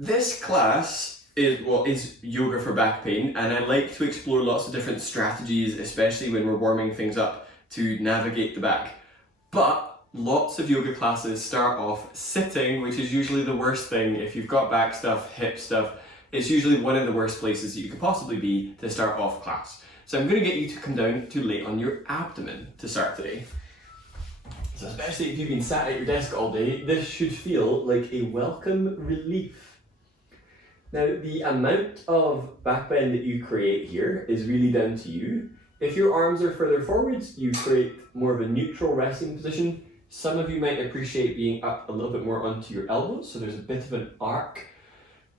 This class is yoga for back pain, and I like to explore lots of different strategies, especially when we're warming things up, to navigate the back. But lots of yoga classes start off sitting, which is usually the worst thing. If you've got back stuff, hip stuff, it's usually one of the worst places that you could possibly be to start off class. So I'm going to get you to come down to lay on your abdomen to start today. So especially if you've been sat at your desk all day, this should feel like a welcome relief. Now, the amount of back bend that you create here is really down to you. If your arms are further forwards, you create more of a neutral resting position. Some of you might appreciate being up a little bit more onto your elbows, so there's a bit of an arc.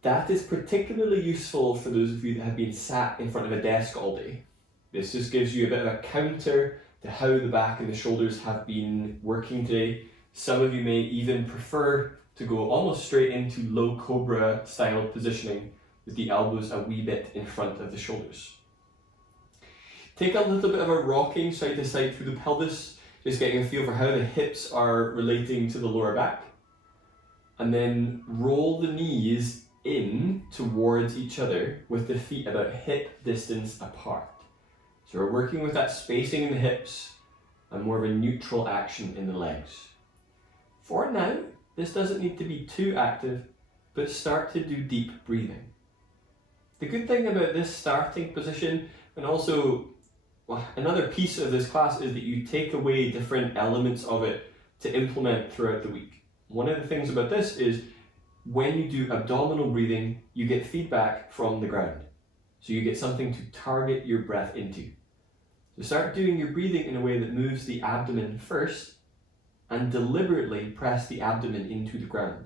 That is particularly useful for those of you that have been sat in front of a desk all day. This just gives you a bit of a counter to how the back and the shoulders have been working today. Some of you may even prefer to go almost straight into low cobra style positioning with the elbows a wee bit in front of the shoulders. Take a little bit of a rocking side to side through the pelvis, just getting a feel for how the hips are relating to the lower back. And then roll the knees in towards each other with the feet about hip distance apart. So we're working with that spacing in the hips and more of a neutral action in the legs. For now, this doesn't need to be too active, but start to do deep breathing. The good thing about this starting position, and also another piece of this class, is that you take away different elements of it to implement throughout the week. One of the things about this is when you do abdominal breathing, you get feedback from the ground. So you get something to target your breath into. So start doing your breathing in a way that moves the abdomen first, and deliberately press the abdomen into the ground.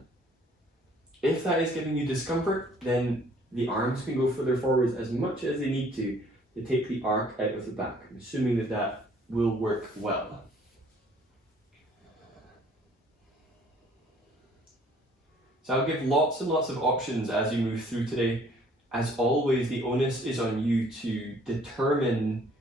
If that is giving you discomfort, then the arms can go further forwards as much as they need to take the arc out of the back. I'm assuming that that will work well. So I'll give lots and lots of options as you move through today. As always, the onus is on you to determine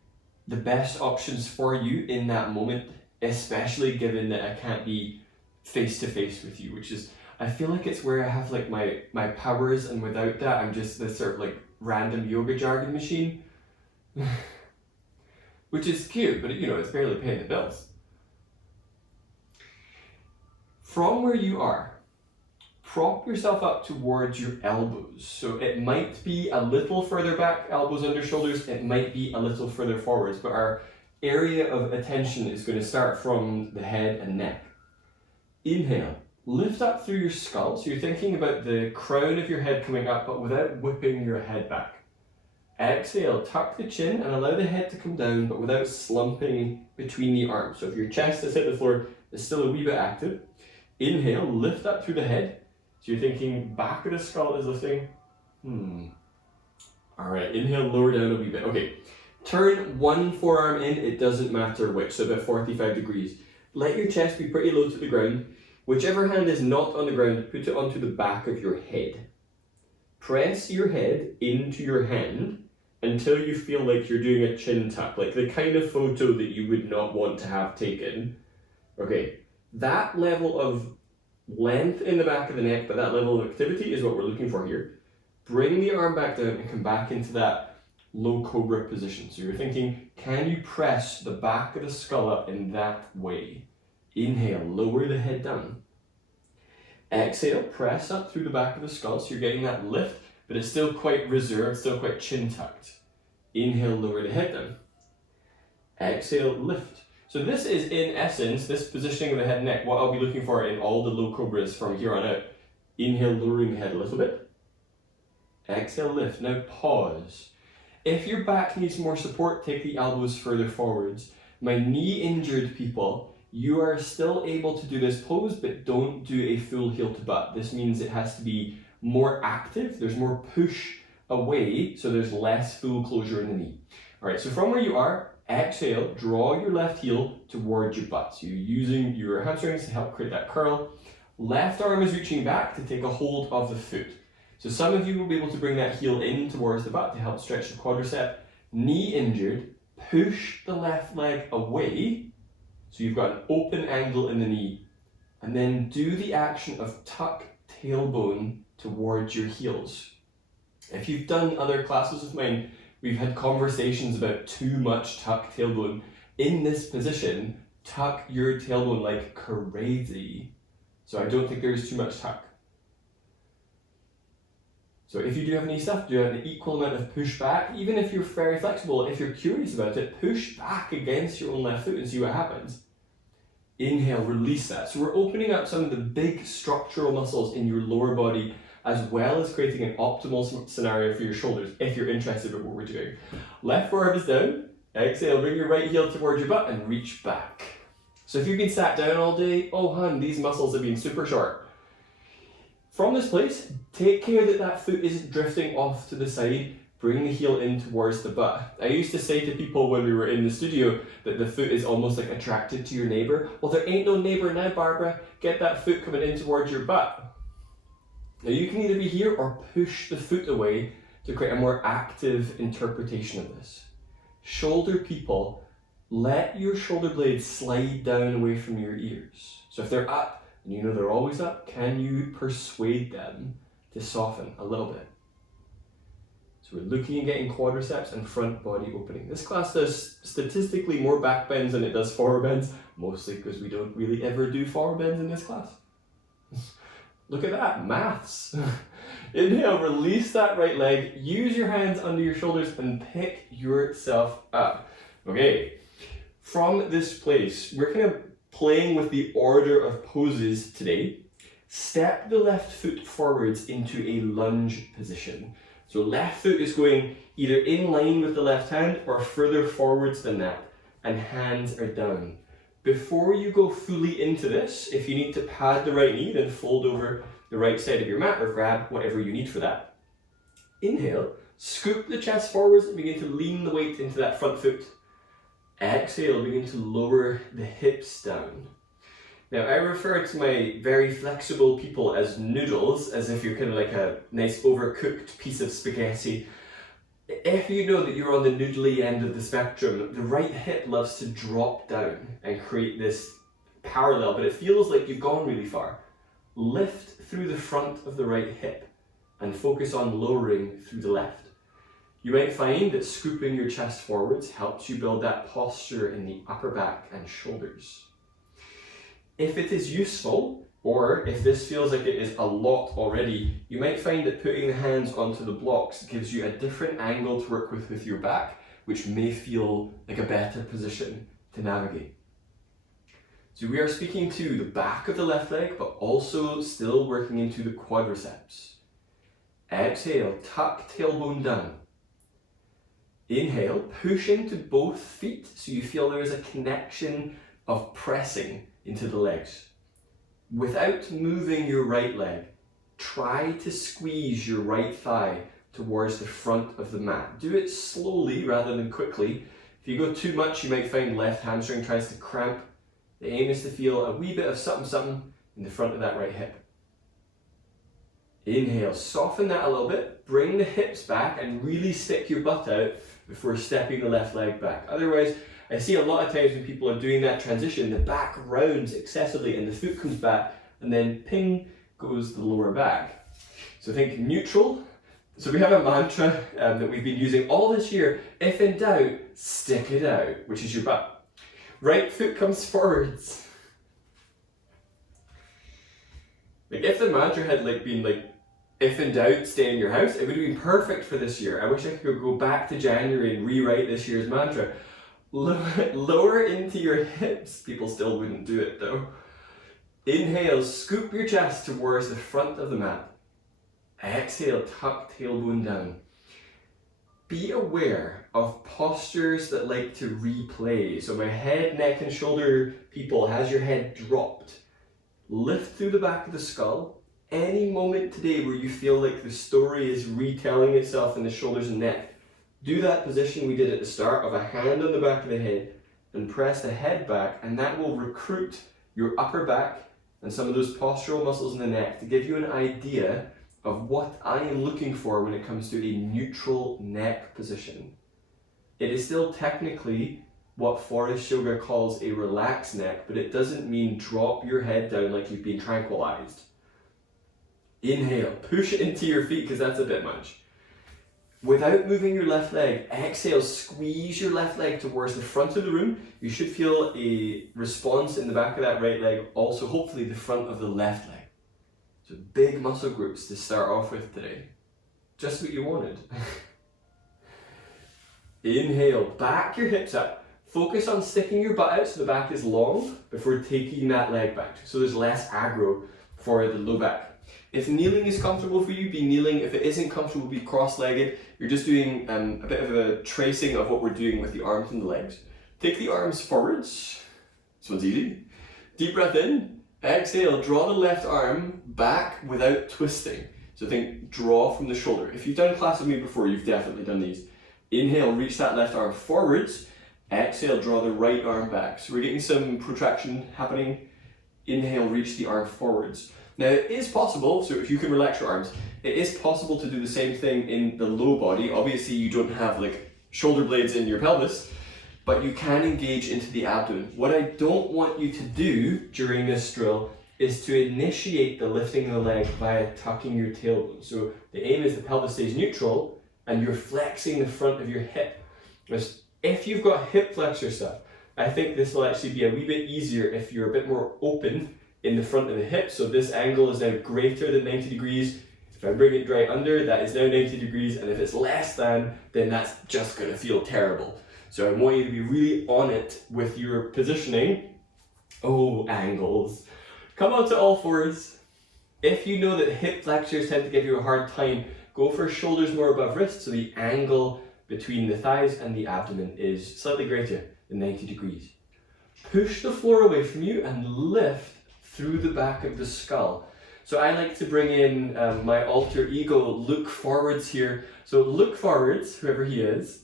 the best options for you in that moment, especially given that I can't be face to face with you, which is, I feel like it's where I have like my powers, and without that I'm just this sort of like random yoga jargon machine. Which is cute, but it's barely paying the bills. From where you are, prop yourself up towards your elbows. So it might be a little further back, elbows under shoulders, it might be a little further forwards, but our area of attention is going to start from the head and neck. Inhale, lift up through your skull, so you're thinking about the crown of your head coming up, but without whipping your head back. Exhale, tuck the chin and allow the head to come down, but without slumping between the arms. So if your chest has hit the floor, it's still a wee bit active. Inhale, lift up through the head. So you're thinking back of the skull is lifting. Alright, inhale, lower down a wee bit. Okay, turn one forearm in, it doesn't matter which, so about 45 degrees. Let your chest be pretty low to the ground. Whichever hand is not on the ground, put it onto the back of your head. Press your head into your hand until you feel like you're doing a chin tuck, like the kind of photo that you would not want to have taken. Okay, that level of length in the back of the neck, but that level of activity is what we're looking for here. Bring the arm back down and come back into that low cobra position. So you're thinking, can you press the back of the skull up in that way? Inhale, lower the head down. Exhale, press up through the back of the skull, so you're getting that lift, but it's still quite reserved, still quite chin tucked. Inhale, lower the head down. Exhale, lift. So this is, in essence, this positioning of the head and neck, what I'll be looking for in all the low cobras from here on out. Inhale, lowering the head a little bit. Exhale, lift. Now pause. If your back needs more support, take the elbows further forwards. My knee injured people, you are still able to do this pose, but don't do a full heel to butt. This means it has to be more active, there's more push away, so there's less full closure in the knee. All right, so from where you are, exhale, draw your left heel towards your butt. So you're using your hamstrings to help create that curl. Left arm is reaching back to take a hold of the foot. So some of you will be able to bring that heel in towards the butt to help stretch the quadricep. Knee injured, push the left leg away, so you've got an open angle in the knee, and then do the action of tuck, tailbone towards your heels. If you've done other classes of mine, we've had conversations about too much tuck tailbone. In this position, tuck your tailbone like crazy. So I don't think there's too much tuck. So if you do have any stuff, do an equal amount of push back. Even if you're very flexible, if you're curious about it, push back against your own left foot and see what happens. Inhale, release that. So we're opening up some of the big structural muscles in your lower body, as well as creating an optimal scenario for your shoulders, if you're interested in what we're doing. Left forearm is down. Exhale, bring your right heel towards your butt and reach back. So if you've been sat down all day, oh hun, these muscles have been super short. From this place, take care that that foot isn't drifting off to the side. Bring the heel in towards the butt. I used to say to people when we were in the studio that the foot is almost like attracted to your neighbor. Well, there ain't no neighbor now, Barbara. Get that foot coming in towards your butt. Now you can either be here or push the foot away to create a more active interpretation of this. Shoulder people, let your shoulder blades slide down away from your ears. So if they're up, and you know they're always up, can you persuade them to soften a little bit? So we're looking at getting quadriceps and front body opening. This class does statistically more back bends than it does forward bends, mostly because we don't really ever do forward bends in this class. Look at that, maths. Inhale, release that right leg, use your hands under your shoulders and pick yourself up. Okay, from this place, we're kind of playing with the order of poses today. Step the left foot forwards into a lunge position. So left foot is going either in line with the left hand or further forwards than that, and hands are down. Before you go fully into this, if you need to pad the right knee, then fold over the right side of your mat or grab whatever you need for that. Inhale, scoop the chest forwards and begin to lean the weight into that front foot. Exhale, begin to lower the hips down. Now, I refer to my very flexible people as noodles, as if you're kind of like a nice overcooked piece of spaghetti. If you know that you're on the noodly end of the spectrum, the right hip loves to drop down and create this parallel, but it feels like you've gone really far. Lift through the front of the right hip and focus on lowering through the left. You might find that scooping your chest forwards helps you build that posture in the upper back and shoulders. If it is useful, or if this feels like it is a lot already, you might find that putting the hands onto the blocks gives you a different angle to work with your back, which may feel like a better position to navigate. So we are speaking to the back of the left leg, but also still working into the quadriceps. Exhale, tuck tailbone down. Inhale, push into both feet so you feel there is a connection of pressing into the legs. Without moving your right leg, try to squeeze your right thigh towards the front of the mat. Do it slowly rather than quickly. If you go too much, you might find left hamstring tries to cramp. The aim is to feel a wee bit of something in the front of that right hip. Inhale, soften that a little bit, bring the hips back and really stick your butt out before stepping the left leg back. Otherwise, I see a lot of times when people are doing that transition, the back rounds excessively and the foot comes back and then ping goes the lower back. So think neutral. So we have a mantra that we've been using all this year. If in doubt, stick it out, which is your butt. Right foot comes forwards. Like if the mantra had been if in doubt, stay in your house, it would have been perfect for this year. I wish I could go back to January and rewrite this year's mantra. Lower into your hips. People still wouldn't do it though. Inhale, scoop your chest towards the front of the mat. Exhale, tuck tailbone down. Be aware of postures that like to replay. So my head, neck and shoulder people, has your head dropped. Lift through the back of the skull. Any moment today where you feel like the story is retelling itself in the shoulders and neck, do that position we did at the start of a hand on the back of the head and press the head back, and that will recruit your upper back and some of those postural muscles in the neck to give you an idea of what I am looking for when it comes to a neutral neck position. It is still technically what Forest Yoga calls a relaxed neck, but it doesn't mean drop your head down like you've been tranquilized. Inhale, push it into your feet because that's a bit much. Without moving your left leg, exhale, squeeze your left leg towards the front of the room. You should feel a response in the back of that right leg, also hopefully the front of the left leg. So big muscle groups to start off with today. Just what you wanted. Inhale, back your hips up. Focus on sticking your butt out so the back is long before taking that leg back. So there's less aggro for the low back. If kneeling is comfortable for you, be kneeling. If it isn't comfortable, be cross-legged. You're just doing a bit of a tracing of what we're doing with the arms and the legs. Take the arms forwards. This one's easy. Deep breath in. Exhale, draw the left arm back without twisting. So think draw from the shoulder. If you've done a class with me before, you've definitely done these. Inhale, reach that left arm forwards. Exhale, draw the right arm back. So we're getting some protraction happening. Inhale, reach the arm forwards. Now it is possible, so if you can relax your arms, it is possible to do the same thing in the low body. Obviously you don't have like shoulder blades in your pelvis, but you can engage into the abdomen. What I don't want you to do during this drill is to initiate the lifting of the leg via tucking your tailbone. So the aim is the pelvis stays neutral and you're flexing the front of your hip. If you've got hip flexor stuff, I think this will actually be a wee bit easier if you're a bit more open in the front of the hip. So this angle is now greater than 90 degrees. If I bring it right under, that is now 90 degrees. And if it's less than, then that's just gonna feel terrible. So I want you to be really on it with your positioning. Oh, angles. Come on to all fours. If you know that hip flexors tend to give you a hard time, go for shoulders more above wrist. So the angle between the thighs and the abdomen is slightly greater than 90 degrees. Push the floor away from you and lift through the back of the skull. So I like to bring in my alter ego, look forwards here. So look forwards, whoever he is,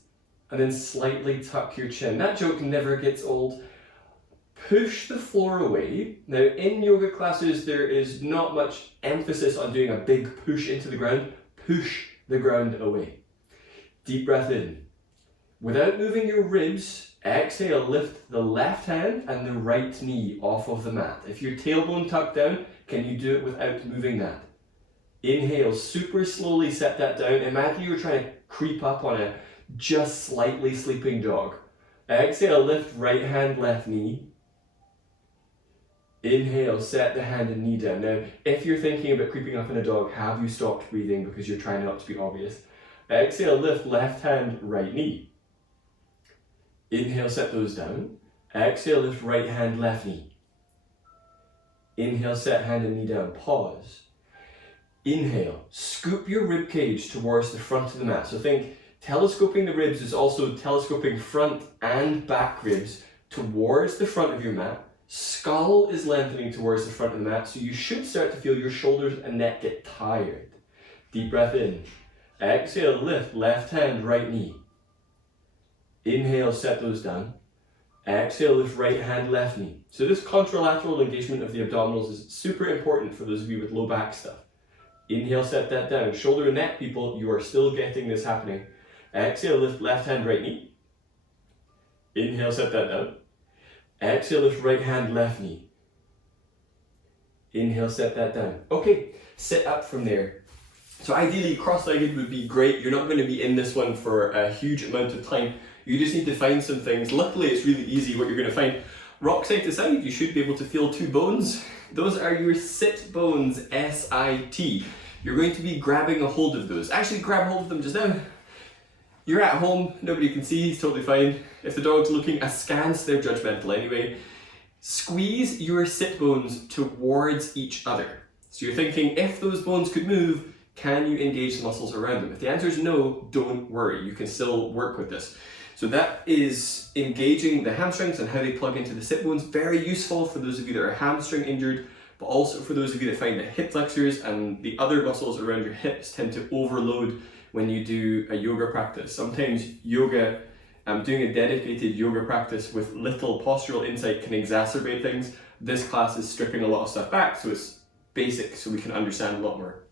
and then slightly tuck your chin. That joke never gets old. Push the floor away. Now in yoga classes, there is not much emphasis on doing a big push into the ground. Push the ground away. Deep breath in. Without moving your ribs, exhale, lift the left hand and the right knee off of the mat. If your tailbone tucked down, can you do it without moving that? Inhale, super slowly set that down. Imagine you were trying to creep up on a just slightly sleeping dog. Exhale, lift right hand, left knee. Inhale, set the hand and knee down. Now, if you're thinking about creeping up on a dog, have you stopped breathing because you're trying not to be obvious? Exhale, lift left hand, right knee. Inhale, set those down. Exhale, lift right hand, left knee. Inhale, set hand and knee down. Pause. Inhale, scoop your rib cage towards the front of the mat. So think telescoping the ribs is also telescoping front and back ribs towards the front of your mat. Skull is lengthening towards the front of the mat, so you should start to feel your shoulders and neck get tired. Deep breath in. Exhale, lift left hand, right knee. Inhale, set those down. Exhale, lift right hand, left knee. So this contralateral engagement of the abdominals is super important for those of you with low back stuff. Inhale, set that down. Shoulder and neck people, you are still getting this happening. Exhale, lift left hand, right knee. Inhale, set that down. Exhale, lift right hand, left knee. Inhale, set that down. Okay, sit up from there. So ideally, cross-legged would be great. You're not going to be in this one for a huge amount of time. You just need to find some things. Luckily, it's really easy what you're going to find. Rock side to side, you should be able to feel two bones. Those are your sit bones, S-I-T. You're going to be grabbing a hold of those. Actually, grab hold of them just now. You're at home, nobody can see, it's totally fine. If the dog's looking askance, they're judgmental anyway. Squeeze your sit bones towards each other. So you're thinking, if those bones could move, can you engage the muscles around them? If the answer is no, don't worry, you can still work with this. So that is engaging the hamstrings and how they plug into the sit bones. Very useful for those of you that are hamstring injured, but also for those of you that find that hip flexors and the other muscles around your hips tend to overload when you do a yoga practice. Sometimes yoga, doing a dedicated yoga practice with little postural insight can exacerbate things. This class is stripping a lot of stuff back, so it's basic, so we can understand a lot more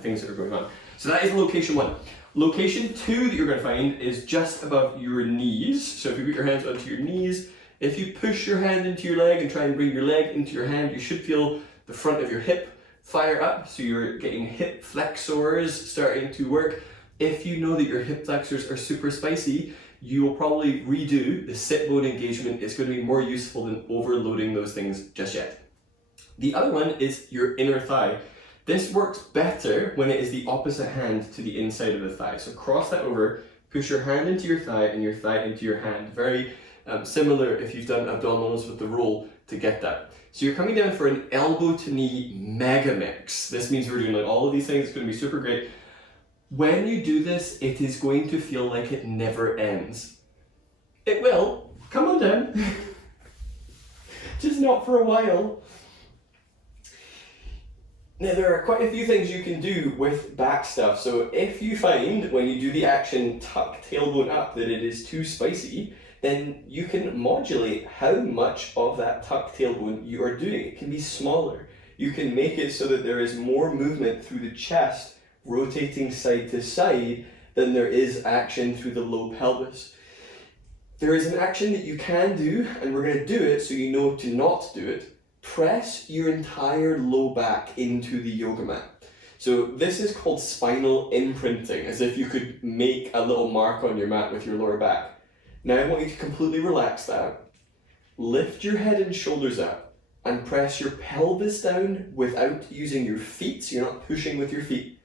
things that are going on. So that is location one. Location two that you're going to find is just above your knees. So if you put your hands onto your knees, if you push your hand into your leg and try and bring your leg into your hand, you should feel the front of your hip fire up, so you're getting hip flexors starting to work. If you know that your hip flexors are super spicy, you will probably redo the sit bone engagement. It's going to be more useful than overloading those things just yet. The other one is your inner thigh. This works better when it is the opposite hand to the inside of the thigh. So cross that over, push your hand into your thigh and your thigh into your hand. Very similar if you've done abdominals with the roll to get that. So you're coming down for an elbow to knee mega mix. This means we're doing like all of these things. It's going to be super great. When you do this, it is going to feel like it never ends. It will. Come on down. Just not for a while. Now there are quite a few things you can do with back stuff. So if you find when you do the action tuck tailbone up that it is too spicy, then you can modulate how much of that tuck tailbone you are doing. It can be smaller. You can make it so that there is more movement through the chest, rotating side to side, than there is action through the low pelvis. There is an action that you can do, and we're going to do it so you know to not do it. Press your entire low back into the yoga mat. So this is called spinal imprinting, as if you could make a little mark on your mat with your lower back. Now I want you to completely relax that. Lift your head and shoulders up and press your pelvis down without using your feet, so you're not pushing with your feet.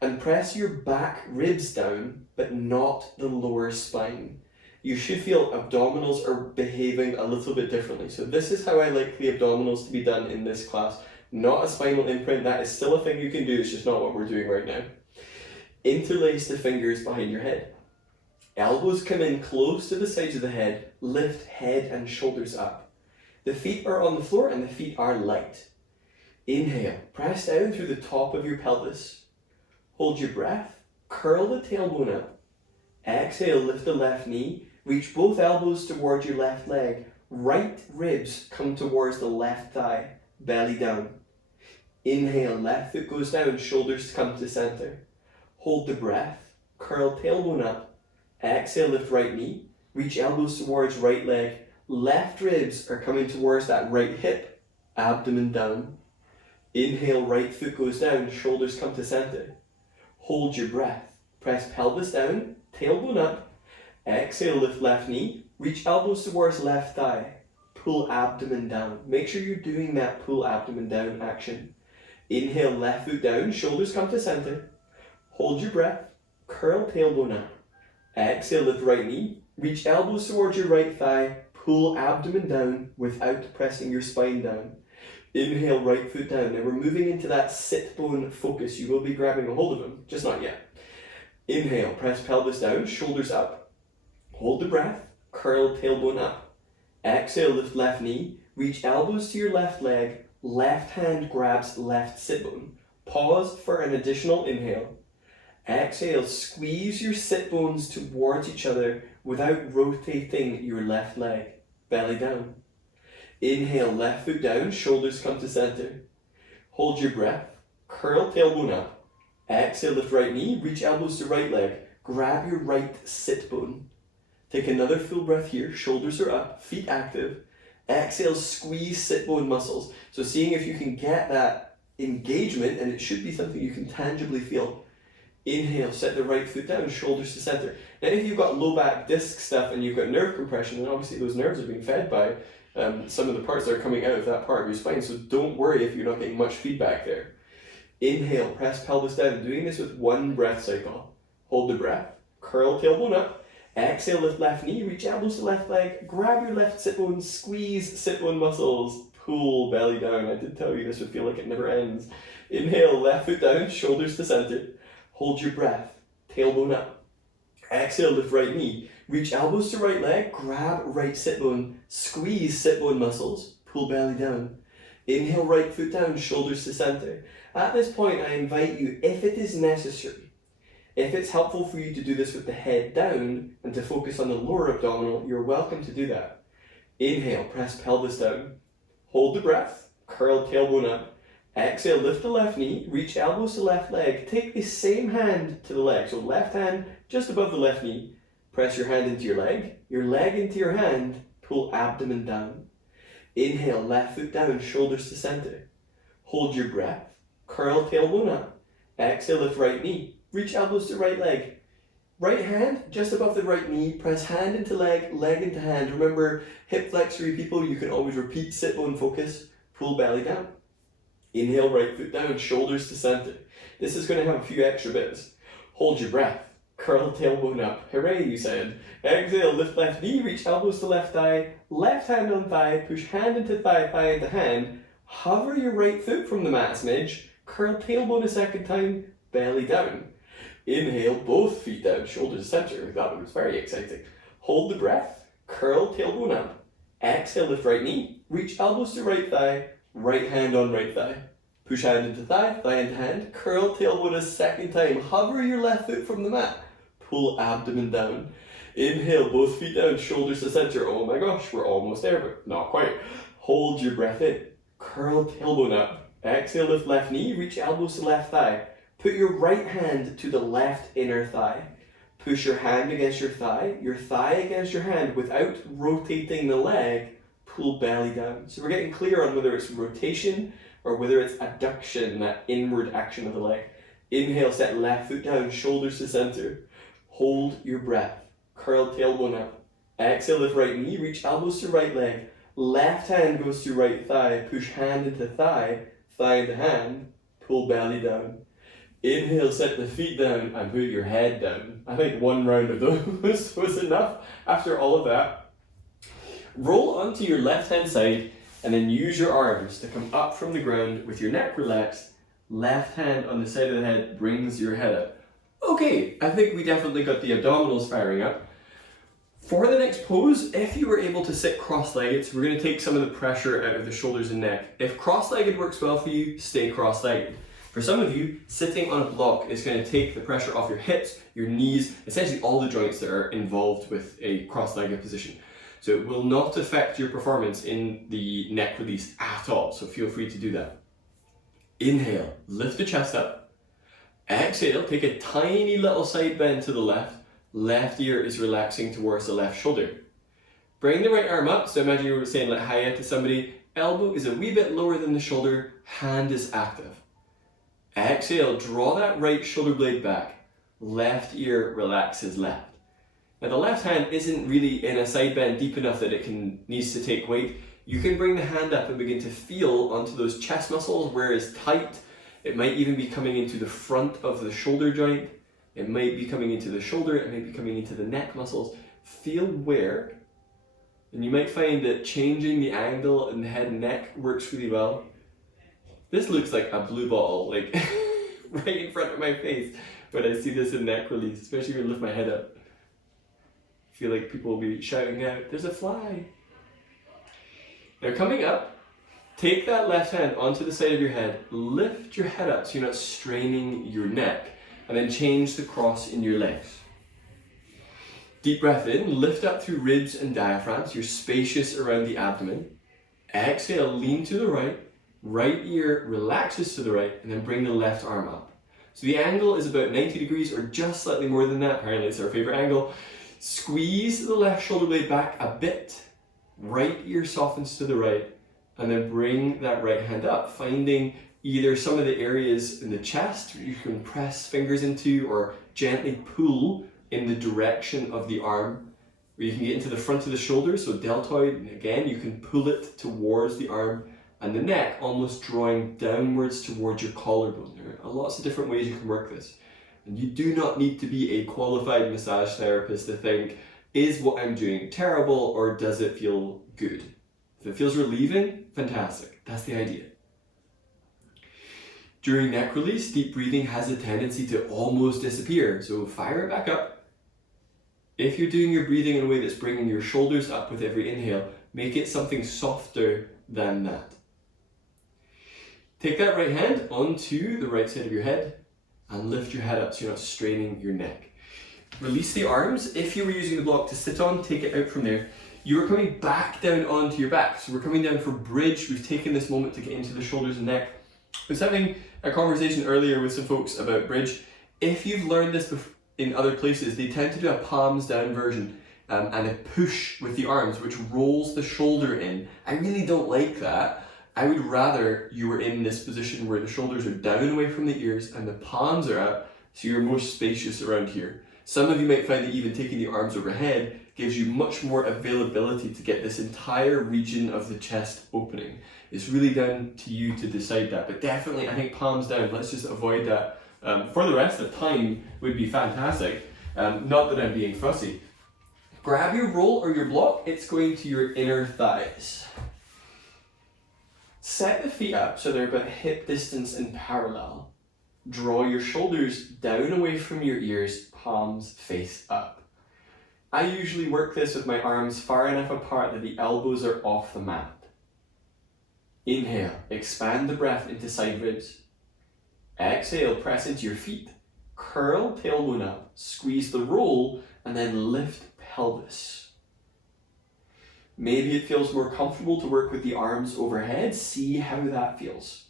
And press your back ribs down, but not the lower spine. You should feel abdominals are behaving a little bit differently. So this is how I like the abdominals to be done in this class. Not a spinal imprint, that is still a thing you can do, it's just not what we're doing right now. Interlace the fingers behind your head. Elbows come in close to the sides of the head, lift head and shoulders up. The feet are on the floor and the feet are light. Inhale, press down through the top of your pelvis. Hold your breath, curl the tailbone up. Exhale, lift the left knee, reach both elbows towards your left leg. Right ribs come towards the left thigh, belly down. Inhale, left foot goes down, shoulders come to center. Hold the breath, curl tailbone up. Exhale, lift right knee, reach elbows towards right leg. Left ribs are coming towards that right hip, abdomen down. Inhale, right foot goes down, shoulders come to center. Hold your breath, press pelvis down, tailbone up. Exhale, lift left knee, reach elbows towards left thigh. Pull abdomen down. Make sure you're doing that pull abdomen down action. Inhale, left foot down, shoulders come to center. Hold your breath, curl tailbone up. Exhale, lift right knee, reach elbows towards your right thigh, pull abdomen down without pressing your spine down. Inhale, right foot down. Now we're moving into that sit bone focus. You will be grabbing a hold of them, just not yet. Inhale, press pelvis down, shoulders up. Hold the breath, curl tailbone up. Exhale, lift left knee, reach elbows to your left leg, left hand grabs left sit bone. Pause for an additional inhale. Exhale, squeeze your sit bones towards each other without rotating your left leg, belly down. Inhale, left foot down, shoulders come to center. Hold your breath, curl tailbone up. Exhale, lift right knee, reach elbows to right leg, grab your right sit bone. Take another full breath here, shoulders are up, feet active. Exhale, squeeze sit bone muscles. So seeing if you can get that engagement, and it should be something you can tangibly feel. Inhale, set the right foot down, shoulders to center. Now if you've got low back disc stuff and you've got nerve compression, then obviously those nerves are being fed by some of the parts that are coming out of that part of your spine, so don't worry if you're not getting much feedback there. Inhale, press pelvis down, doing this with one breath cycle. Hold the breath, curl tailbone up. Exhale, lift left knee, reach elbows to left leg, grab your left sit bone, squeeze sit bone muscles, pull belly down. I did tell you this would feel like it never ends. Inhale, left foot down, shoulders to center. Hold your breath, tailbone up. Exhale, lift right knee, reach elbows to right leg, grab right sit bone, squeeze sit bone muscles, pull belly down. Inhale, right foot down, shoulders to center. At this point, I invite you, if it is necessary, if it's helpful for you to do this with the head down and to focus on the lower abdominal, you're welcome to do that. Inhale, press pelvis down. Hold the breath, curl tailbone up. Exhale, lift the left knee, reach elbows to left leg. Take the same hand to the leg. So left hand just above the left knee. Press your hand into your leg into your hand. Pull abdomen down. Inhale, left foot down, shoulders to center. Hold your breath. curl tailbone up. Exhale, lift right knee. Reach elbows to right leg. Right hand just above the right knee. Press hand into leg, leg into hand. Remember, hip flexory people, you can always repeat sit bone focus. Pull belly down. Inhale, right foot down, shoulders to center. This is going to have a few extra bits. Hold your breath. Curl tailbone up. Hooray, you said. Exhale, lift left knee, reach elbows to left thigh. Left hand on thigh, push hand into thigh, thigh into hand. Hover your right foot from the mat a smidge. Curl tailbone a second time, belly down. Inhale, both feet down, shoulders center. That was very exciting. Hold the breath, curl tailbone up. Exhale, lift right knee, reach elbows to right thigh, right hand on right thigh. Push hand into thigh, thigh into hand, curl tailbone a second time. Hover your left foot from the mat. Pull abdomen down. Inhale, both feet down, shoulders to center. Oh my gosh, we're almost there, but not quite. Hold your breath in. Curl tailbone up. Exhale, lift left knee, reach elbows to left thigh. Put your right hand to the left inner thigh. Push your hand against your thigh against your hand without rotating the leg. Pull belly down. So we're getting clear on whether it's rotation or whether it's adduction, that inward action of the leg. Inhale, set left foot down, shoulders to center. Hold your breath. Curl tailbone up. Exhale, lift right knee, reach elbows to right leg. Left hand goes to right thigh. Push hand into thigh, thigh into hand. Pull belly down. Inhale, set the feet down and put your head down. I think one round of those was enough. After all of that, roll onto your left hand side and then use your arms to come up from the ground with your neck relaxed. Left hand on the side of the head brings your head up. Okay, I think we definitely got the abdominals firing up. For the next pose, if you were able to sit cross-legged, so we're going to take some of the pressure out of the shoulders and neck. If cross-legged works well for you, stay cross-legged. For some of you, sitting on a block is going to take the pressure off your hips, your knees, essentially all the joints that are involved with a cross-legged position. So it will not affect your performance in the neck release at all, so feel free to do that. Inhale, lift the chest up. Exhale, take a tiny little side bend to the left. Left ear is relaxing towards the left shoulder. Bring the right arm up, so imagine you were saying like hiya to somebody. Elbow is a wee bit lower than the shoulder, hand is active. Exhale, draw that right shoulder blade back. Left ear relaxes left. Now the left hand isn't really in a side bend deep enough that it needs to take weight. You can bring the hand up and begin to feel onto those chest muscles where it's tight. It might even be coming into the front of the shoulder joint. It might be coming into the shoulder, it might be coming into the neck muscles. Feel where. And you might find that changing the angle in the head and neck works really well. This looks like a blue bottle, like right in front of my face when I see this in neck release, especially when I lift my head up. I feel like people will be shouting out, "There's a fly!" Now coming up, take that left hand onto the side of your head, lift your head up so you're not straining your neck, and then change the cross in your legs. Deep breath in, lift up through ribs and diaphragm so you're spacious around the abdomen. Exhale, lean to the right. Right ear relaxes to the right, and then bring the left arm up. So the angle is about 90 degrees or just slightly more than that. Apparently it's our favorite angle. Squeeze the left shoulder blade back a bit. Right ear softens to the right, and then bring that right hand up, finding either some of the areas in the chest where you can press fingers into or gently pull in the direction of the arm, where you can get into the front of the shoulder, so deltoid, and again you can pull it towards the arm, and the neck almost drawing downwards towards your collarbone. There are lots of different ways you can work this. And you do not need to be a qualified massage therapist to think, is what I'm doing terrible or does it feel good? If it feels relieving, fantastic. That's the idea. During neck release, deep breathing has a tendency to almost disappear, so fire it back up. If you're doing your breathing in a way that's bringing your shoulders up with every inhale, make it something softer than that. Take that right hand onto the right side of your head and lift your head up so you're not straining your neck. Release the arms. If you were using the block to sit on, take it out from there. You are coming back down onto your back. So we're coming down for bridge. We've taken this moment to get into the shoulders and neck. I was having a conversation earlier with some folks about bridge. If you've learned this in other places, they tend to do a palms down version and a push with the arms, which rolls the shoulder in. I really don't like that. I would rather you were in this position where the shoulders are down away from the ears and the palms are up, so you're more spacious around here. Some of you might find that even taking the arms overhead gives you much more availability to get this entire region of the chest opening. It's really down to you to decide that, but definitely I think palms down, let's just avoid that. For the rest of the time would be fantastic. Not that I'm being fussy. Grab your roll or your block, it's going to your inner thighs. Set the feet up so they're about hip distance and parallel. Draw your shoulders down away from your ears, palms face up. I usually work this with my arms far enough apart that the elbows are off the mat. Inhale, expand the breath into side ribs. Exhale, press into your feet. Curl tailbone up, squeeze the roll, and then lift pelvis. Maybe it feels more comfortable to work with the arms overhead. See how that feels.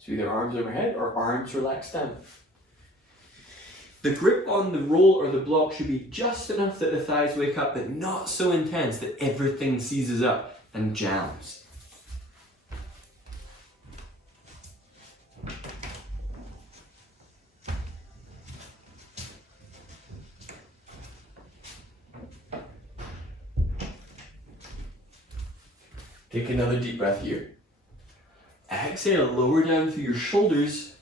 So either arms overhead or arms relaxed down. The grip on the roll or the block should be just enough that the thighs wake up, but not so intense that everything seizes up and jams. Take another deep breath here. Exhale, lower down through your shoulders,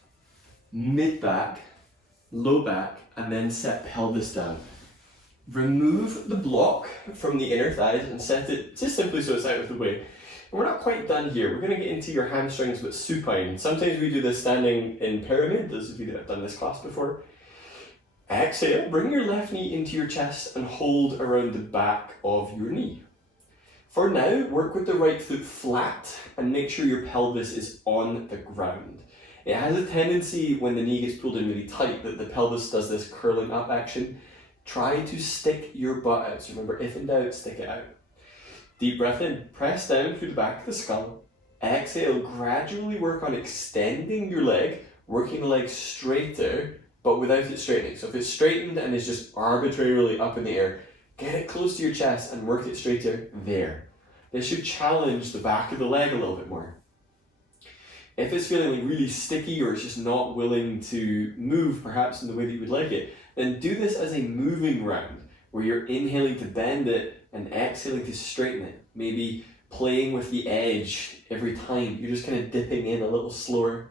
mid-back, low back, and then set pelvis down. Remove the block from the inner thighs and set it just simply so it's out of the way. And we're not quite done here. We're going to get into your hamstrings with supine. Sometimes we do this standing in pyramid, those of you that have done this class before. Exhale, bring your left knee into your chest and hold around the back of your knee. For now, work with the right foot flat and make sure your pelvis is on the ground. It has a tendency when the knee gets pulled in really tight that the pelvis does this curling up action. Try to stick your butt out. So remember, if in doubt, stick it out. Deep breath in, press down through the back of the skull. Exhale, gradually work on extending your leg, working the leg straighter, but without it straightening. So if it's straightened and is just arbitrarily up in the air, get it close to your chest and work it straighter there. This should challenge the back of the leg a little bit more. If it's feeling like really sticky or it's just not willing to move perhaps in the way that you would like it, then do this as a moving round where you're inhaling to bend it and exhaling to straighten it. Maybe playing with the edge every time. You're just kind of dipping in a little slower.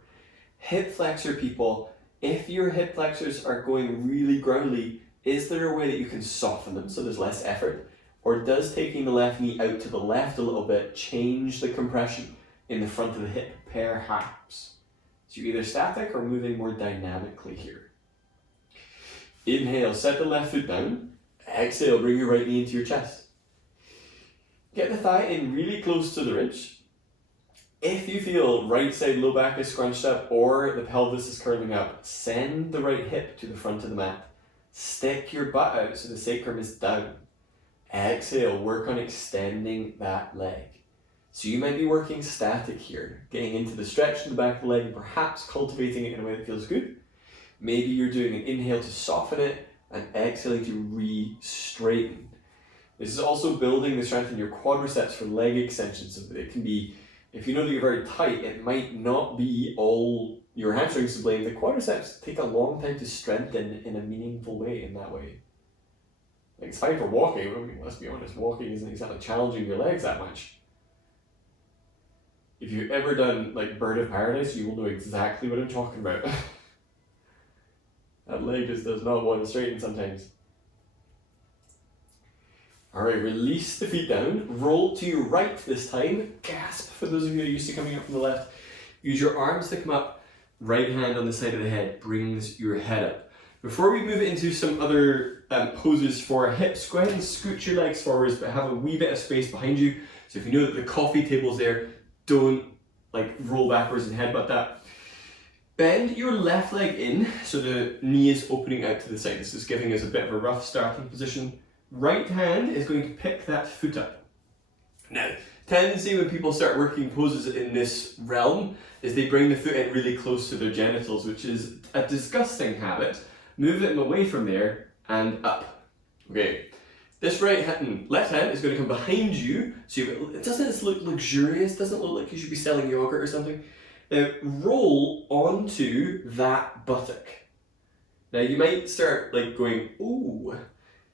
Hip flexor people, if your hip flexors are going really growly, is there a way that you can soften them so there's less effort? Or does taking the left knee out to the left a little bit change the compression in the front of the hip, perhaps? So you're either static or moving more dynamically here. Inhale, set the left foot down. Exhale, bring your right knee into your chest. Get the thigh in really close to the ridge. If you feel right side low back is scrunched up or the pelvis is curling up, send the right hip to the front of the mat. Stick your butt out so the sacrum is down. Exhale, work on extending that leg. So you might be working static here, getting into the stretch in the back of the leg and perhaps cultivating it in a way that feels good. Maybe you're doing an inhale to soften it and exhaling to re-straighten. This is also building the strength in your quadriceps for leg extensions. So it can be, if you know that you're very tight, it might not be all your hamstrings to blame. The quadriceps take a long time to strengthen in a meaningful way in that way. Like, it's fine for walking, I mean, let's be honest, walking isn't exactly challenging your legs that much. If you've ever done like Bird of Paradise, you will know exactly what I'm talking about. That leg just does not want to straighten sometimes. Alright, release the feet down, roll to your right this time, gasp for those of you who are used to coming up from the left. Use your arms to come up, right hand on the side of the head brings your head up. Before we move into some other poses for hips, go ahead and scoot your legs forwards but have a wee bit of space behind you. So if you know that the coffee table's there, don't like roll backwards and headbutt that. Bend your left leg in so the knee is opening out to the side. This is giving us a bit of a rough starting position. Right hand is going to pick that foot up. Now, tendency when people start working poses in this realm is they bring the foot in really close to their genitals, which is a disgusting habit. Move them away from there and up. Okay, This left hand is going to come behind you, so it doesn't look luxurious, doesn't look like you should be selling yogurt or something. Now roll onto that buttock. Now you might start like going, ooh.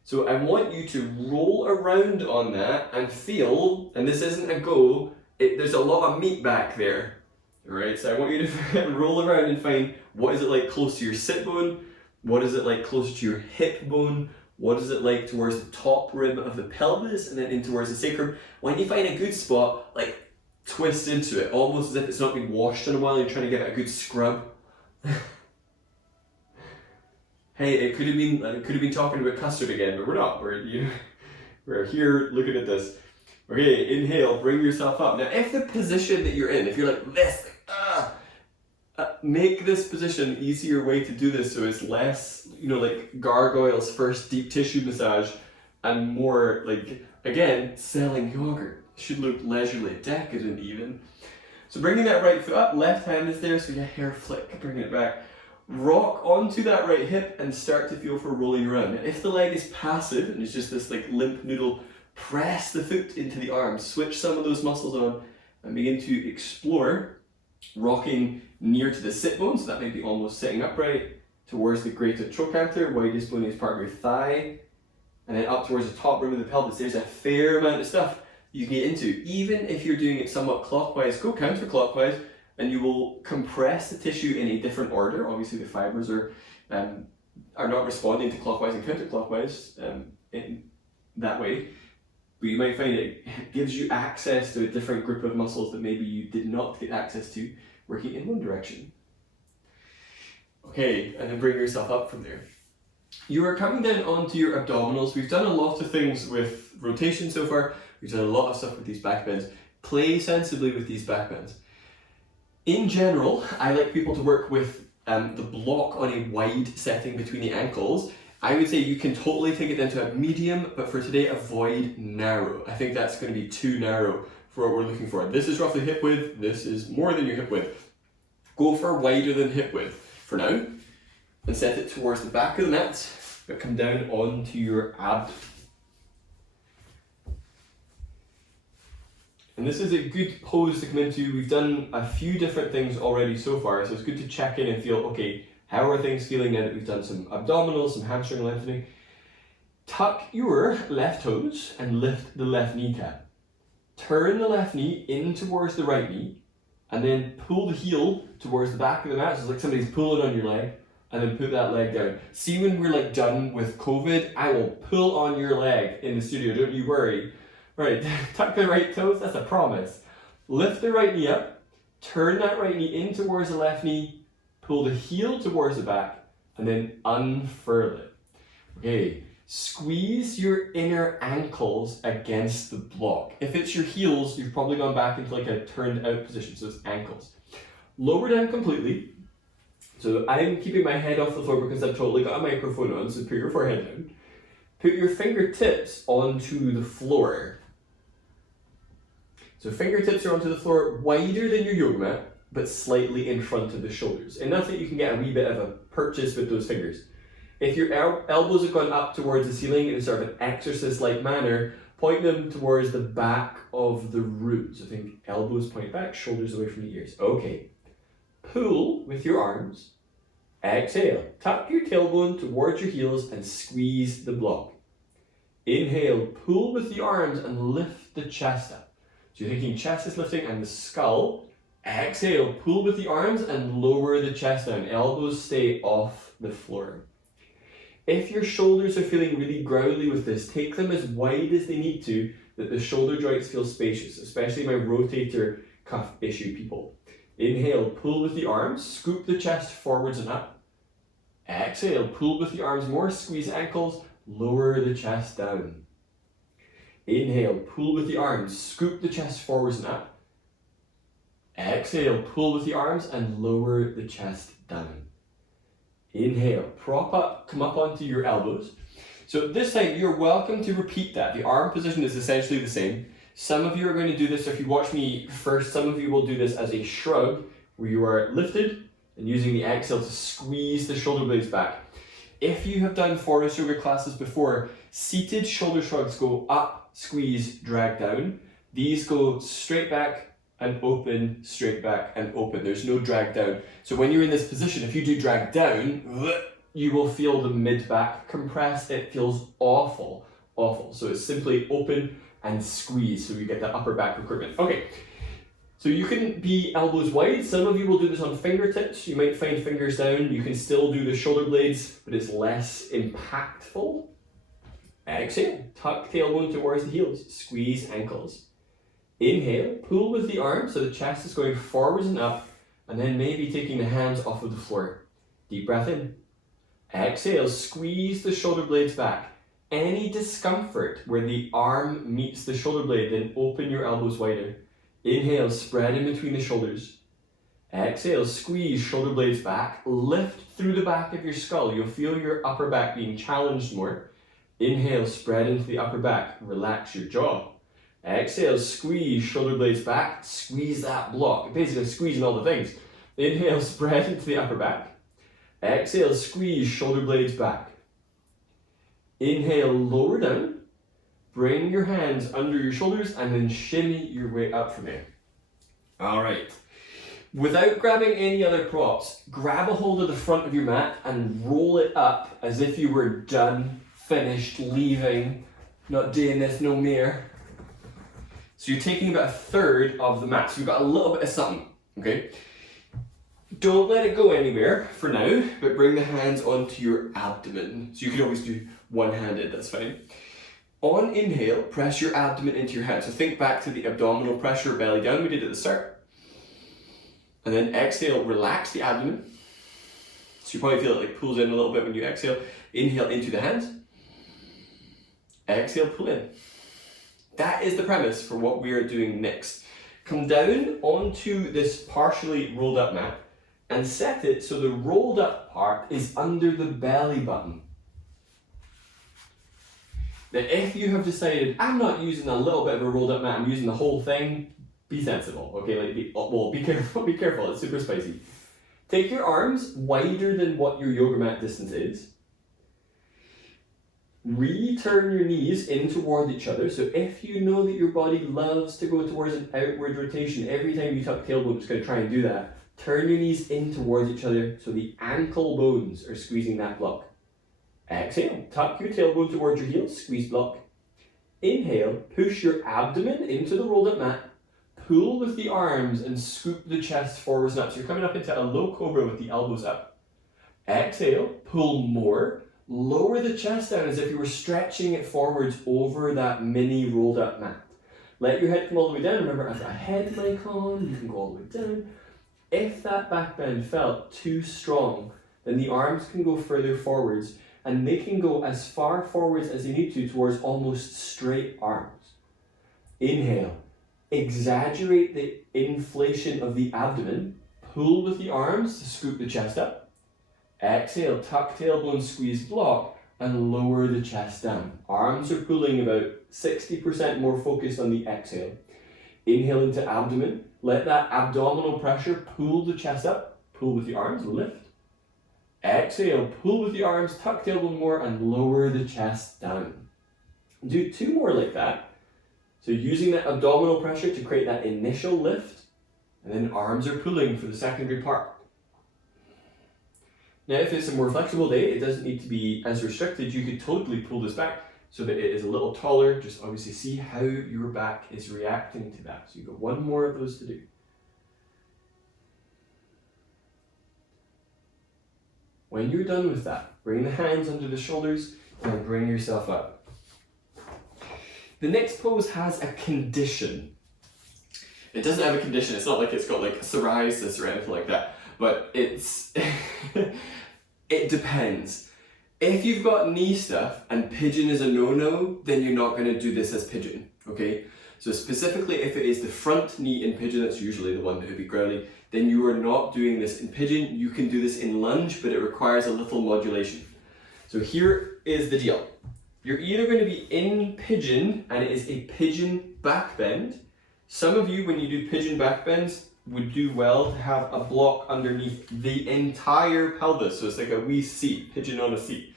So I want you to roll around on that and feel, and this isn't a go, there's a lot of meat back there. Alright, so I want you to roll around and find what is it like close to your sit bone, what is it like close to your hip bone, what is it like towards the top rim of the pelvis and then in towards the sacrum. When you find a good spot, like twist into it, almost as if it's not been washed in a while, you're trying to give it a good scrub. Hey, it could have been talking about custard again, but we're not. We're here looking at this. Okay, inhale, bring yourself up. Now, if the position that you're in, if you're like this, make this position easier way to do this so it's less, like gargoyles first deep tissue massage and more like, again, selling yogurt. Should look leisurely, decadent even. So bringing that right foot up, left hand is there, so your hair flick, bring it back. Rock onto that right hip and start to feel for rolling around. And if the leg is passive and it's just this like limp noodle, press the foot into the arm, switch some of those muscles on and begin to explore rocking near to the sit bone, so that may be almost sitting upright, towards the greater trochanter, widest bone is part of your thigh, and then up towards the top rim of the pelvis. There's a fair amount of stuff you can get into. Even if you're doing it somewhat clockwise, go counterclockwise, and you will compress the tissue in a different order. Obviously the fibers are not responding to clockwise and counterclockwise in that way, but you might find it gives you access to a different group of muscles that maybe you did not get access to working in one direction. Okay, and then bring yourself up from there. You are coming down onto your abdominals. We've done a lot of things with rotation so far. We've done a lot of stuff with these back bends. Play sensibly with these back bends. In general, I like people to work with the block on a wide setting between the ankles. I would say you can totally take it down to a medium, but for today, avoid narrow. I think that's going to be too narrow for what we're looking for. This is roughly hip width. This is more than your hip width. Go for wider than hip width for now, and set it towards the back of the mat, but come down onto your abs. And this is a good pose to come into. We've done a few different things already so far, so it's good to check in and feel, okay, how are things feeling now that we've done some abdominals, some hamstring lengthening? Tuck your left toes and lift the left kneecap. Turn the left knee in towards the right knee, and then pull the heel towards the back of the mat, so it's like somebody's pulling on your leg, and then put that leg down. See, when we're like done with COVID, I will pull on your leg in the studio, don't you worry. Right, tuck the right toes, that's a promise. Lift the right knee up, turn that right knee in towards the left knee, pull the heel towards the back, and then unfurl it. Okay, squeeze your inner ankles against the block. If it's your heels, you've probably gone back into like a turned out position, so it's ankles. Lower down completely. So I'm keeping my head off the floor because I've totally got a microphone on, so put your forehead down. Put your fingertips onto the floor. So fingertips are onto the floor, wider than your yoga mat, but slightly in front of the shoulders. Enough that you can get a wee bit of a purchase with those fingers. If your elbows have gone up towards the ceiling in sort of an exorcist-like manner, point them towards the back of the root. So think elbows point back, shoulders away from the ears. Okay. Pull with your arms. Exhale. Tuck your tailbone towards your heels and squeeze the block. Inhale, pull with the arms and lift the chest up. So you're thinking chest is lifting and the skull. Exhale, pull with the arms and lower the chest down. Elbows stay off the floor. If your shoulders are feeling really growly with this, take them as wide as they need to, that the shoulder joints feel spacious, especially my rotator cuff issue people. Inhale, pull with the arms, scoop the chest forwards and up. Exhale, pull with the arms more, squeeze ankles, lower the chest down. Inhale, pull with the arms, scoop the chest forwards and up. Exhale, pull with the arms and lower the chest down. Inhale, prop up, come up onto your elbows. So this time you're welcome to repeat that. The arm position is essentially the same. Some of you are going to do this, if you watch me first, some of you will do this as a shrug, where you are lifted and using the exhale to squeeze the shoulder blades back. If you have done forest yoga classes before, seated shoulder shrugs go up, squeeze, drag down. These go straight back and open, straight back and open. There's no drag down. So when you're in this position, if you do drag down, you will feel the mid-back compress. It feels awful, awful. So it's simply open and squeeze, so you get that upper back recruitment. Okay, so you can be elbows wide. Some of you will do this on fingertips. You might find fingers down. You can still do the shoulder blades, but it's less impactful. Exhale, tuck tailbone towards the heels, squeeze ankles. Inhale, pull with the arms so the chest is going forwards and up, and then maybe taking the hands off of the floor. Deep breath in. Exhale, squeeze the shoulder blades back. Any discomfort where the arm meets the shoulder blade, then open your elbows wider. Inhale, spread in between the shoulders. Exhale, squeeze shoulder blades back. Lift through the back of your skull. You'll feel your upper back being challenged more. Inhale, spread into the upper back. Relax your jaw. Exhale, squeeze shoulder blades back. Squeeze that block. Basically squeezing all the things. Inhale, spread into the upper back. Exhale, squeeze shoulder blades back. Inhale, lower down. Bring your hands under your shoulders and then shimmy your way up from there. All right. Without grabbing any other props, grab a hold of the front of your mat and roll it up as if you were done, finished, leaving, not doing this no more. So you're taking about a third of the mat. So you've got a little bit of something, okay? Don't let it go anywhere for now, but bring the hands onto your abdomen. So you can always do one-handed, that's fine. On inhale, press your abdomen into your hands. So think back to the abdominal pressure, belly down we did at the start. And then exhale, relax the abdomen. So you probably feel it like pulls in a little bit when you exhale. Inhale into the hands. Exhale, pull in. That is the premise for what we are doing next. Come down onto this partially rolled up mat and set it so the rolled up part is under the belly button. Now if you have decided, I'm not using a little bit of a rolled up mat, I'm using the whole thing, be sensible, okay? Like, be careful, it's super spicy. Take your arms wider than what your yoga mat distance is. Return your knees in toward each other. So if you know that your body loves to go towards an outward rotation, every time you tuck tailbone, it's going to try and do that. Turn your knees in towards each other so the ankle bones are squeezing that block. Exhale, tuck your tailbone towards your heels, squeeze block. Inhale, push your abdomen into the rolled up mat. Pull with the arms and scoop the chest forwards and up. So you're coming up into a low cobra with the elbows up. Exhale, pull more. Lower the chest down as if you were stretching it forwards over that mini rolled up mat. Let your head come all the way down. Remember, I've got a head mic on, you can go all the way down. If that back bend felt too strong, then the arms can go further forwards and they can go as far forwards as they need to towards almost straight arms. Inhale. Exaggerate the inflation of the abdomen. Pull with the arms to scoop the chest up. Exhale, tuck tailbone, squeeze block, and lower the chest down. Arms are pulling about 60% more focused on the exhale. Inhale into abdomen. Let that abdominal pressure pull the chest up. Pull with the arms, lift. Exhale, pull with the arms, tuck tailbone more, and lower the chest down. Do 2 more like that. So using that abdominal pressure to create that initial lift, and then arms are pulling for the secondary part. Now if it's a more flexible day, it doesn't need to be as restricted. You could totally pull this back so that it is a little taller. Just obviously see how your back is reacting to that. So you've got 1 more of those to do. When you're done with that, bring the hands under the shoulders and bring yourself up. The next pose has a condition. It doesn't have a condition. It's not like it's got like psoriasis or anything like that, but it's, it depends. If you've got knee stuff and pigeon is a no-no, then you're not going to do this as pigeon, okay? So specifically if it is the front knee in pigeon, that's usually the one that would be growly, then you are not doing this in pigeon. You can do this in lunge, but it requires a little modulation. So here is the deal. You're either going to be in pigeon and it is a pigeon back bend. Some of you, when you do pigeon back bends, would do well to have a block underneath the entire pelvis. So it's like a wee seat, pigeon on a seat.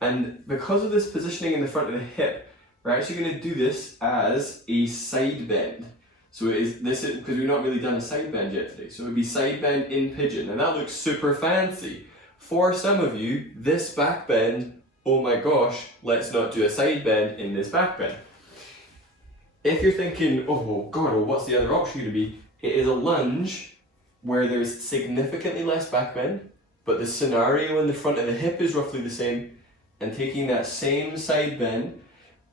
And because of this positioning in the front of the hip, we're actually going to do this as a side bend. So this is because we've not really done a side bend yet today. So it would be side bend in pigeon, and that looks super fancy. For some of you, this back bend, oh my gosh, let's not do a side bend in this back bend. If you're thinking, oh god, well, what's the other option going to be? It is a lunge where there's significantly less back bend, but the scenario in the front of the hip is roughly the same, and taking that same side bend.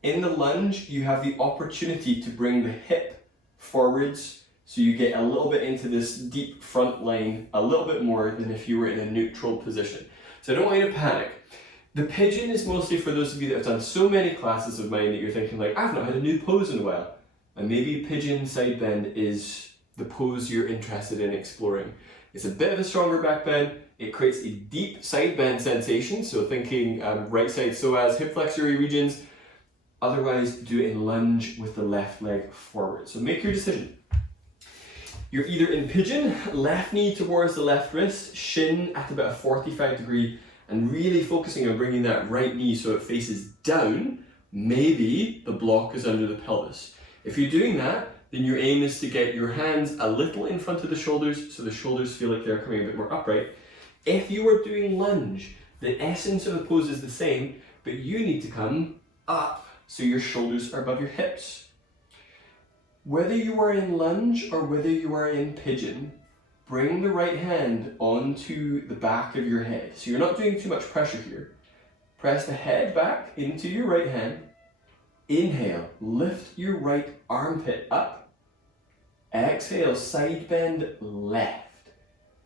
In the lunge, you have the opportunity to bring the hip forwards, so you get a little bit into this deep front line, a little bit more than if you were in a neutral position. So I don't want you to panic. The pigeon is mostly for those of you that have done so many classes of mine that you're thinking like, I've not had a new pose in a while. And maybe pigeon side bend is the pose you're interested in exploring. It's a bit of a stronger back bend. It creates a deep side bend sensation. So thinking right side psoas, hip flexory regions. Otherwise, do it in lunge with the left leg forward. So make your decision. You're either in pigeon, left knee towards the left wrist, shin at about a 45-degree, and really focusing on bringing that right knee so it faces down. Maybe the block is under the pelvis. If you're doing that, then your aim is to get your hands a little in front of the shoulders so the shoulders feel like they're coming a bit more upright. If you are doing lunge, the essence of the pose is the same, but you need to come up so your shoulders are above your hips. Whether you are in lunge or whether you are in pigeon, bring the right hand onto the back of your head. So you're not doing too much pressure here. Press the head back into your right hand. Inhale, lift your right armpit up. Exhale, side bend left.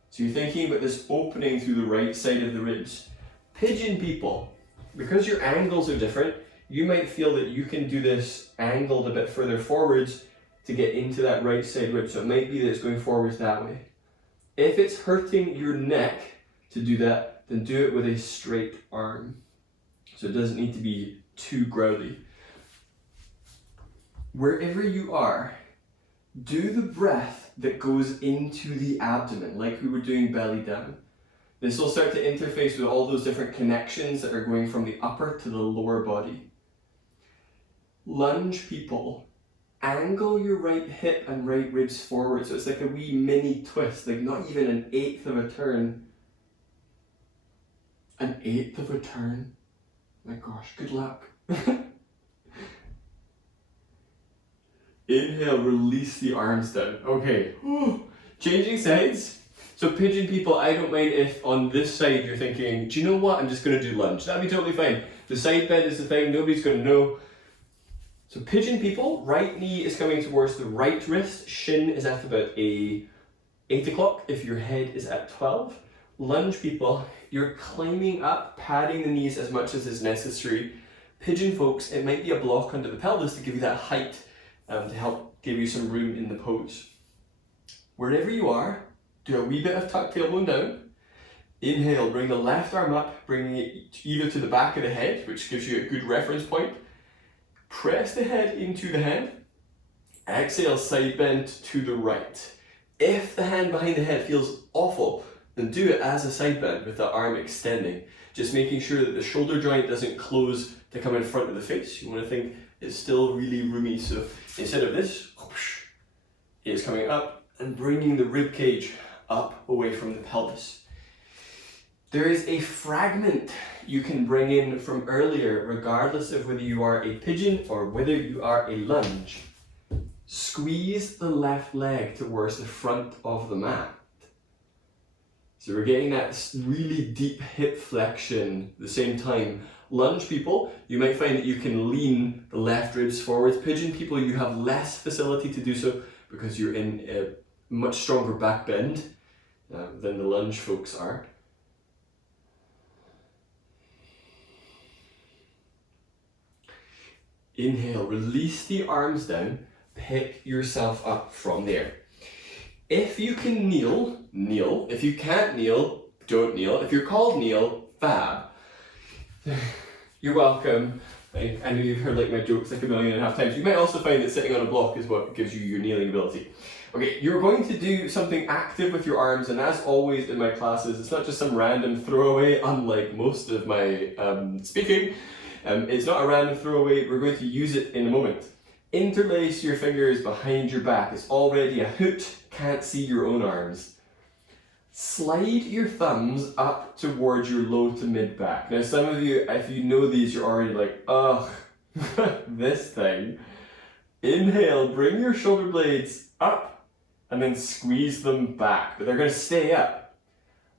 So you're thinking about this opening through the right side of the ribs. Pigeon people, because your angles are different, you might feel that you can do this angled a bit further forwards to get into that right side rib. So it might be that it's going forwards that way. If it's hurting your neck to do that, then do it with a straight arm. So it doesn't need to be too growly. Wherever you are, do the breath that goes into the abdomen, like we were doing belly down. This will start to interface with all those different connections that are going from the upper to the lower body. Lunge people, angle your right hip and right ribs forward, so it's like a wee mini twist, like not even an eighth of a turn. An eighth of a turn? My gosh, good luck. Inhale, release the arms down. Okay, changing sides. So pigeon people, I don't mind if on this side you're thinking, do you know what, I'm just going to do lunge. That'd be totally fine. The side bend is the thing, nobody's going to know. So pigeon people, right knee is coming towards the right wrist, shin is at about a 8 o'clock if your head is at 12. Lunge people, you're climbing up, padding the knees as much as is necessary. Pigeon folks, it might be a block under the pelvis to give you that height, to help give you some room in the pose. Wherever you are, do a wee bit of tuck tailbone down. Inhale, bring the left arm up, bringing it either to the back of the head, which gives you a good reference point. Press the head into the hand. Exhale, side bend to the right. If the hand behind the head feels awful, then do it as a side bend with the arm extending. Just making sure that the shoulder joint doesn't close to come in front of the face. You want to think it's still really roomy. So instead of this, it's coming up and bringing the rib cage up away from the pelvis. There is a fragment you can bring in from earlier, regardless of whether you are a pigeon or whether you are a lunge. Squeeze the left leg towards the front of the mat. So we're getting that really deep hip flexion at the same time. Lunge people, you might find that you can lean the left ribs forwards. Pigeon people, you have less facility to do so because you're in a much stronger back bend than the lunge folks are. Inhale, release the arms down, pick yourself up from there. If you can kneel, kneel. If you can't kneel, don't kneel. If you're called kneel, fab. You're welcome. I know you've heard like my jokes like 1.5 million times. You might also find that sitting on a block is what gives you your kneeling ability. Okay, you're going to do something active with your arms, and as always in my classes, it's not just some random throwaway, unlike most of my speaking. It's not a random throwaway, we're going to use it in a moment. Interlace your fingers behind your back. It's already a hoot, can't see your own arms. Slide your thumbs up towards your low to mid back. Now some of you, if you know these, you're already like, ugh, this thing. Inhale, bring your shoulder blades up and then squeeze them back, but they're going to stay up.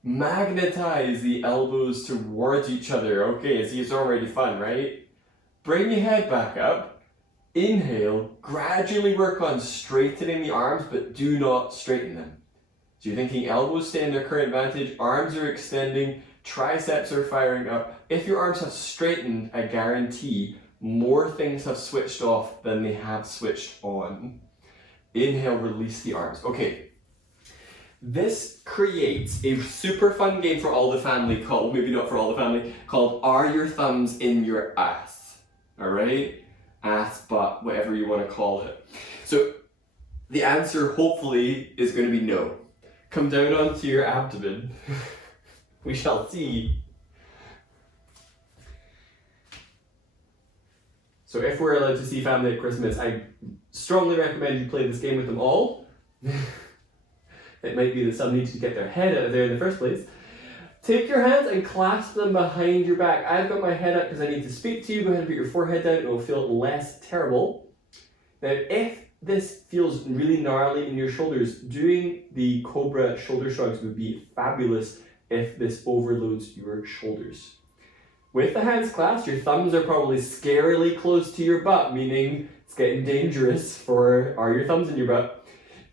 Magnetize the elbows towards each other. Okay, see, it's already fun, right? Bring your head back up. Inhale, gradually work on straightening the arms, but do not straighten them. So you're thinking elbows stay in their current vantage, arms are extending, triceps are firing up. If your arms have straightened, I guarantee more things have switched off than they have switched on. Inhale, release the arms. Okay, this creates a super fun game for all the family called, maybe not for all the family, called Are Your Thumbs in Your Ass? Alright? Ass, butt, whatever you want to call it. So the answer hopefully is going to be no. Come down onto your abdomen. We shall see. So if we're allowed to see family at Christmas, I strongly recommend you play this game with them all. It might be that some need to get their head out of there in the first place. Take your hands and clasp them behind your back. I've got my head up because I need to speak to you. Go ahead and put your forehead down. It will feel less terrible. Now, if this feels really gnarly in your shoulders, doing the Cobra shoulder shrugs would be fabulous if this overloads your shoulders. With the hands clasped, your thumbs are probably scarily close to your butt, meaning it's getting dangerous for Are Your Thumbs in Your Butt.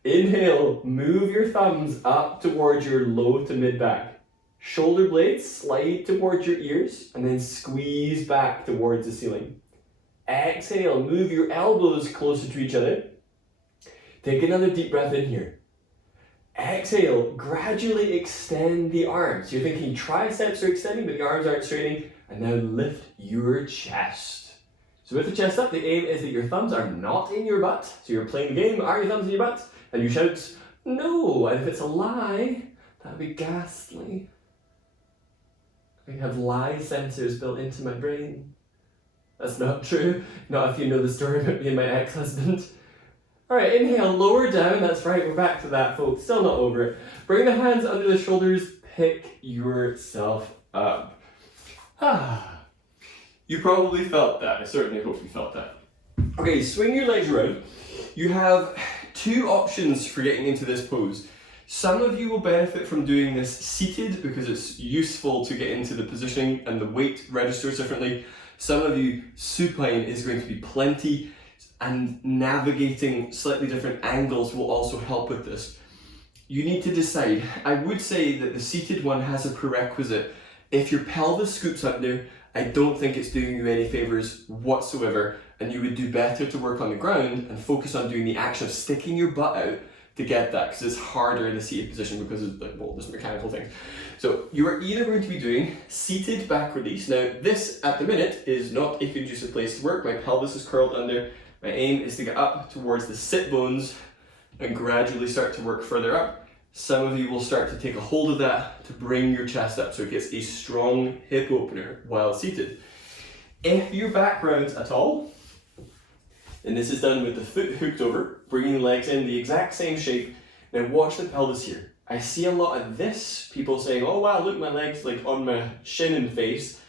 Inhale, move your thumbs up towards your low to mid back. Shoulder blades slide towards your ears and then squeeze back towards the ceiling. Exhale, move your elbows closer to each other. Take another deep breath in here. Exhale, gradually extend the arms. You're thinking triceps are extending, but the arms aren't straightening. And now lift your chest. So with the chest up, the aim is that your thumbs are not in your butt. So you're playing the game, are your thumbs in your butt? And you shout, no. And if it's a lie, that would be ghastly. I have lie sensors built into my brain. That's not true. Not if you know the story about me and my ex-husband. Alright, inhale, lower down. That's right, we're back to that, folks. Still not over it. Bring the hands under the shoulders. Pick yourself up. You probably felt that. I certainly hope you felt that. Okay, swing your legs around. You have two options for getting into this pose. Some of you will benefit from doing this seated because it's useful to get into the positioning and the weight registers differently. Some of you, supine is going to be plenty, and navigating slightly different angles will also help with this. You need to decide. I would say that the seated one has a prerequisite. If your pelvis scoops under, I don't think it's doing you any favors whatsoever, and you would do better to work on the ground and focus on doing the action of sticking your butt out to get that, because it's harder in the seated position because of this mechanical thing. So you are either going to be doing seated back release. Now this at the minute is not a conducive place to work. My pelvis is curled under. My aim is to get up towards the sit bones and gradually start to work further up. Some of you will start to take a hold of that to bring your chest up so it gets a strong hip opener while seated. If your back rounds at all, and this is done with the foot hooked over, bringing the legs in the exact same shape, now watch the pelvis here. I see a lot of this, people saying, oh wow, look, my legs like on my shin and face.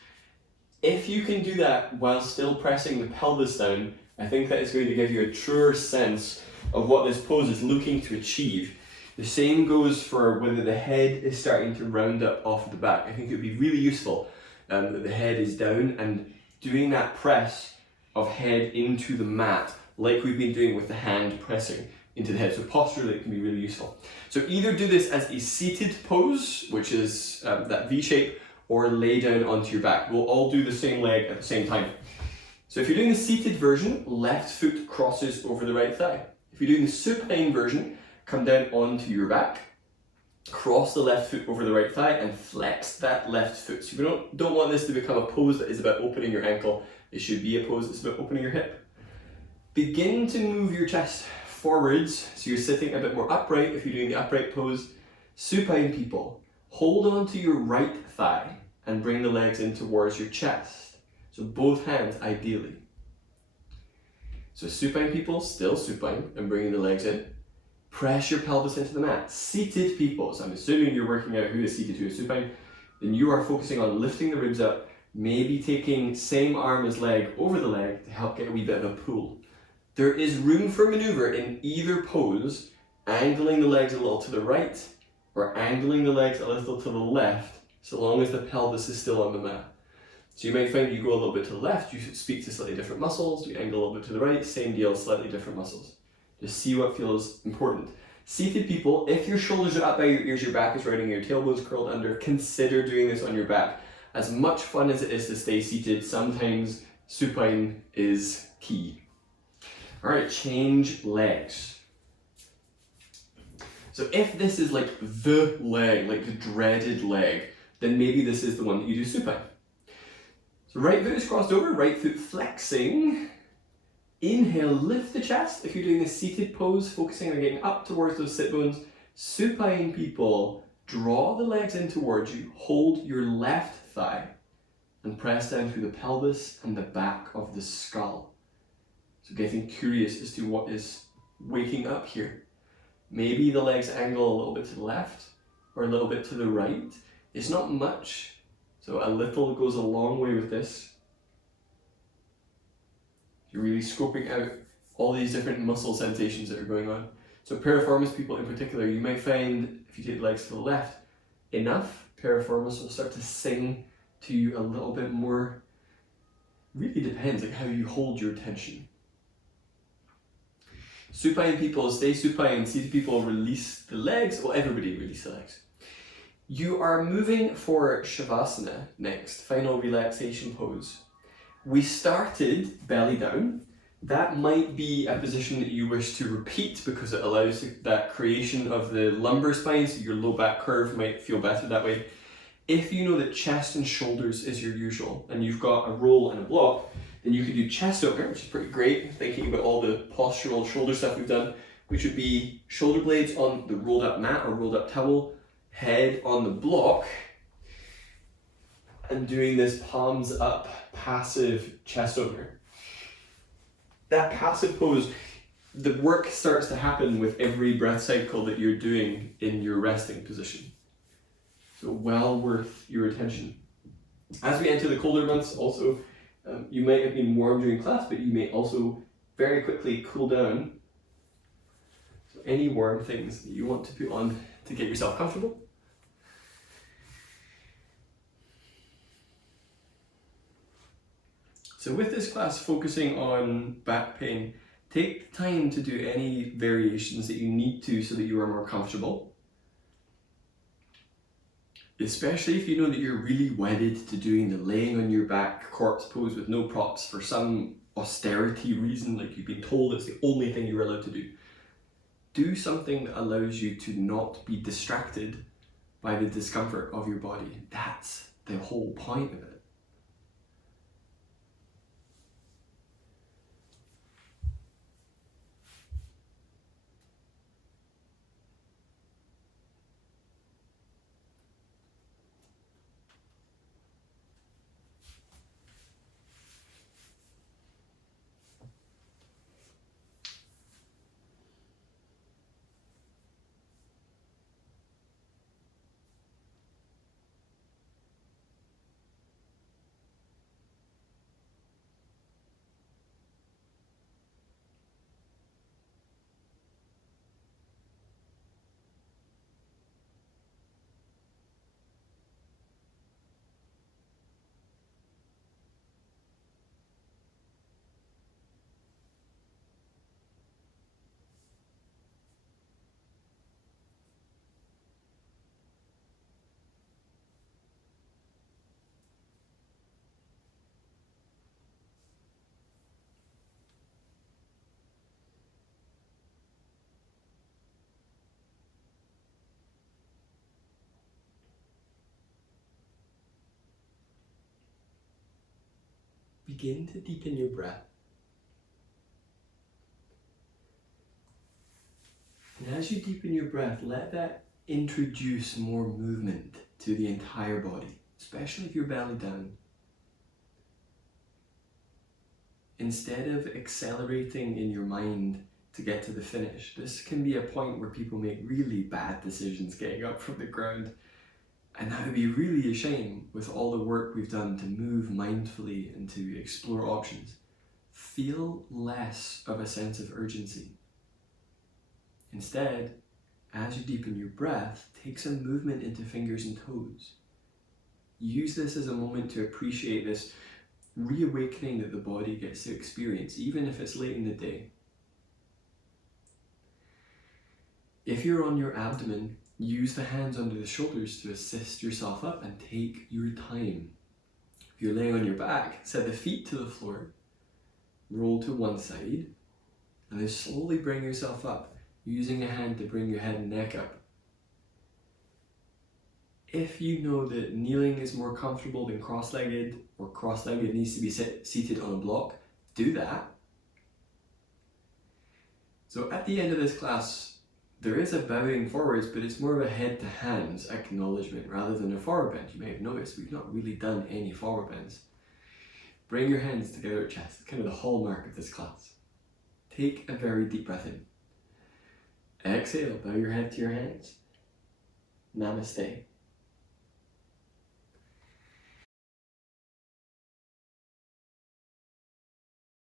If you can do that while still pressing the pelvis down, I think that is going to give you a truer sense of what this pose is looking to achieve. The same goes for whether the head is starting to round up off the back. I think it would be really useful that the head is down and doing that press of head into the mat like we've been doing with the hand pressing into the head. So posturally it can be really useful. So either do this as a seated pose, which is that V shape, or lay down onto your back. We'll all do the same leg at the same time. So if you're doing the seated version, left foot crosses over the right thigh. If you're doing the supine version, come down onto your back, cross the left foot over the right thigh and flex that left foot. So you don't want this to become a pose that is about opening your ankle. It should be a pose that's about opening your hip. Begin to move your chest forwards, so you're sitting a bit more upright if you're doing the upright pose. Supine people, hold on to your right thigh and bring the legs in towards your chest. So both hands ideally. So supine people, still supine and bringing the legs in. Press your pelvis into the mat. Seated people, so I'm assuming you're working out who is seated, who is supine, then you are focusing on lifting the ribs up, maybe taking same arm as leg over the leg to help get a wee bit of a pull. There is room for maneuver in either pose, angling the legs a little to the right or angling the legs a little to the left, so long as the pelvis is still on the mat. So you might find you go a little bit to the left, you speak to slightly different muscles, you angle a little bit to the right, same deal, slightly different muscles. Just see what feels important. Seated people, if your shoulders are up by your ears, your back is right and your tailbone's curled under, consider doing this on your back. As much fun as it is to stay seated, sometimes supine is key. All right, change legs. So if this is like the leg, like the dreaded leg, then maybe this is the one that you do supine. So right foot is crossed over, right foot flexing. Inhale, lift the chest. If you're doing a seated pose, focusing on getting up towards those sit bones. Supine people, draw the legs in towards you, hold your left thigh, and press down through the pelvis and the back of the skull. So getting curious as to what is waking up here. Maybe the legs angle a little bit to the left or a little bit to the right. It's not much, so a little goes a long way with this. You're really scoping out all these different muscle sensations that are going on. So piriformis people in particular, you might find if you take the legs to the left enough, piriformis will start to sing to you a little bit more. Really depends like how you hold your tension. Supine people stay supine, seated people release the legs. Well, everybody release the legs. You are moving for Shavasana next, final relaxation pose. We started belly down. That might be a position that you wish to repeat because it allows that creation of the lumbar spine, so your low back curve might feel better that way. If you know that chest and shoulders is your usual and you've got a roll and a block, then you can do chest opener, which is pretty great, thinking about all the postural shoulder stuff we've done, which would be shoulder blades on the rolled up mat or rolled up towel, head on the block, and doing this palms up passive chest opener. That passive pose, the work starts to happen with every breath cycle that you're doing in your resting position. So well worth your attention. As we enter the colder months also, you might have been warm during class, but you may also very quickly cool down. So any warm things that you want to put on to get yourself comfortable. So with this class focusing on back pain, take the time to do any variations that you need to so that you are more comfortable. Especially if you know that you're really wedded to doing the laying on your back corpse pose with no props for some austerity reason, like you've been told it's the only thing you're allowed to do. Do something that allows you to not be distracted by the discomfort of your body. That's the whole point of it. Begin to deepen your breath. And as you deepen your breath, let that introduce more movement to the entire body, especially if you're belly down. Instead of accelerating in your mind to get to the finish, this can be a point where people make really bad decisions getting up from the ground. And that would be really a shame with all the work we've done to move mindfully and to explore options. Feel less of a sense of urgency. Instead, as you deepen your breath, take some movement into fingers and toes. Use this as a moment to appreciate this reawakening that the body gets to experience, even if it's late in the day. If you're on your abdomen, use the hands under the shoulders to assist yourself up and take your time. If you're laying on your back, set the feet to the floor, roll to one side, and then slowly bring yourself up, using a hand to bring your head and neck up. If you know that kneeling is more comfortable than cross-legged, or cross-legged needs to be seated on a block, do that. So at the end of this class, there is a bowing forwards, but it's more of a head to hands acknowledgement rather than a forward bend. You may have noticed we've not really done any forward bends. Bring your hands together at chest, kind of the hallmark of this class. Take a very deep breath in. Exhale, bow your head to your hands. Namaste.